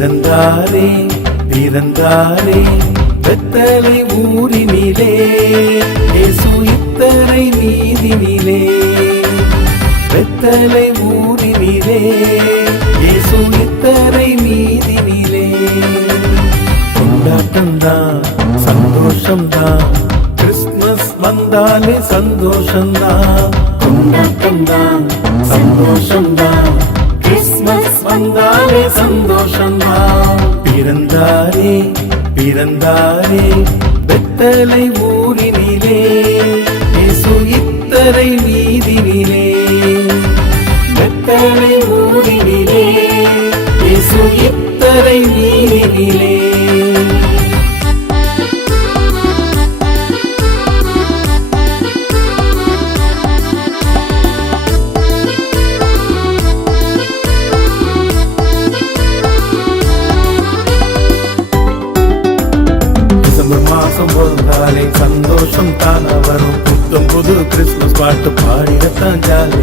பிறந்தாரே பிறந்தாரே பெத்தலை ஊரினிலே இயேசு இத்தனை நீதினிலே பெத்தலை ஊரினிலே இயேசு இத்தனை நீதினிலே கொண்டாட்டம்தான் சந்தோஷம்தான் கிறிஸ்துமஸ் வந்தாலே சந்தோஷம்தான் கொண்டாட்டம்தான் சந்தோஷம்தான் கிறிஸ்துமஸ் வந்தாலே சந்தோஷம்தான் பிறந்தாரே பிறந்தாரே பெத்தலை ஊரினிலே இயேசு இத்தனை நீதினிலே பெத்தலை ஊரினிலே இயேசு இத்தனை நீதினிலே மாசம் பிறந்தாலே சந்தோஷம் தானா வரும் புத்தம் புது கிறிஸ்துமஸ் பாட்டு பாடிடத்தான் ஜாலி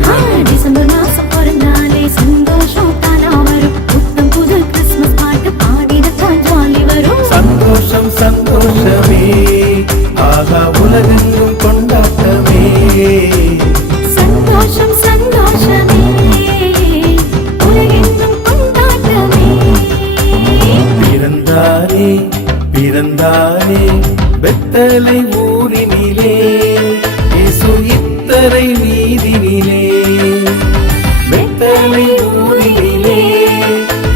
டிசம்பர் மாசம் பிறந்தாலே சந்தோஷம் தானா வரும் புத்தம் புது கிறிஸ்துமஸ் பாட்டு பாடிடத்தான் ஜாலி வரும் சந்தோஷம் சந்தோஷமே ஆகா உலகெங்கும் கொண்டாட்டமே சந்தோஷம் சந்தோஷமே உலகெங்கும் கொண்டாட்டமே பிறந்தாரே பிறந்தாரே பெத்தலை ஊரினிலே இயேசு இத்தனை நீதினிலே பெத்தலை ஊரினிலே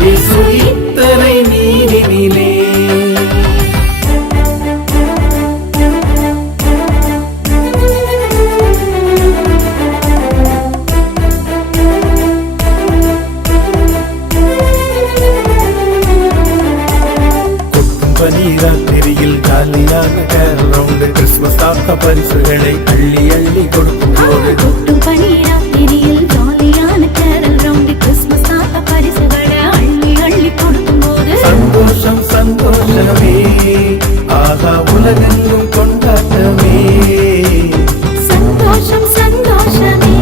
இயேசு இத்தனை நீதினிலே பனிராத்திரியில் ஜாலியாக கேரல் ரவுண்டு கிறிஸ்துமஸ் தாத்தா பரிசுகளை அள்ளி அள்ளி கொடுக்கும் போது கொட்டும் பனிராத்திரியில் ஜாலியான கேரல் ரவுண்டு கிறிஸ்துமஸ் தாத்தா பரிசுகளை அள்ளி அள்ளி கொடுக்கும் போது சந்தோஷம் சந்தோஷமே ஆகா உலகெங்கும் கொண்டாட்டமே சந்தோஷம் சந்தோஷமே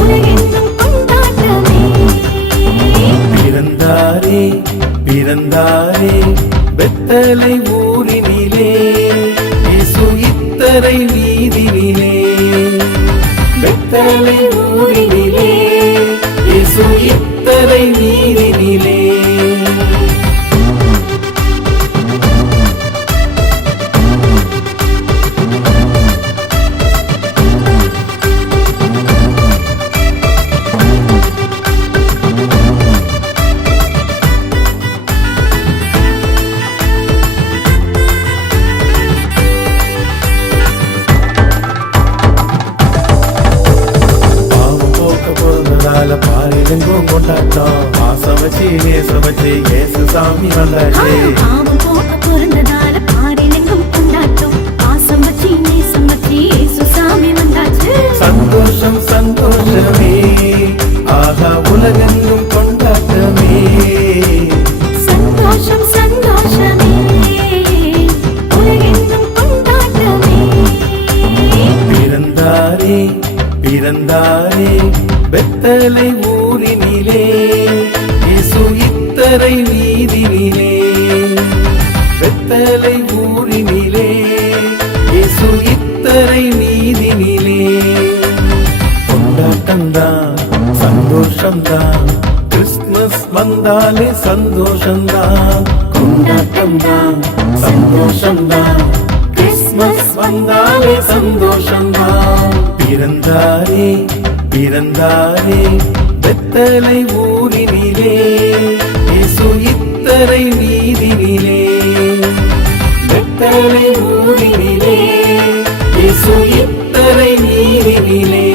உலகெங்கும் கொண்டாட்டமே பிறந்தாரே பிறந்தாரே பெத்தலை ஊரினிலே இயேசு இத்தனை நீதினிலே பெத்தலை ஊரினிலே இயேசு இத்தனை நீதினிலே பாரிலெங்கும் கொண்டாட்டம் ஆசை வச்சு நேசம் வச்சு இயேசு சாமி வந்தாச்சே பாவம் போக்க பிறந்ததால பாரிலெங்கும் கொண்டாட்டம் ஆசம் வச்சு நேசம் வச்சு இயேசு சாமி வந்தாச்சு சந்தோஷம் சந்தோஷமே ஆகா உலகெங்கும் கொண்டாட்டமே சந்தோஷம் சந்தோஷமே உலகெங்கும் கொண்டாட்டமே பிறந்தாரே பிறந்தாரே பெத்தலை ஊரினிலே இயேசு இத்தனை நீதினிலே பெத்தலை ஊரினிலே இயேசு இத்தனை நீதினிலே கொண்டாட்டம்தான் சந்தோஷம்தான் கிறிஸ்துமஸ் வந்தாலே சந்தோஷம்தான் கொண்டாட்டம்தான் சந்தோஷம்தான் கிறிஸ்துமஸ் வந்தாலே சந்தோஷம்தான் பிறந்தாரே பிறந்தாரே பெத்தலை ஊரினிலே இயேசு இத்தனை நீதினிலே பெத்தலை ஊரினிலே இயேசு இத்தனை நீதினிலே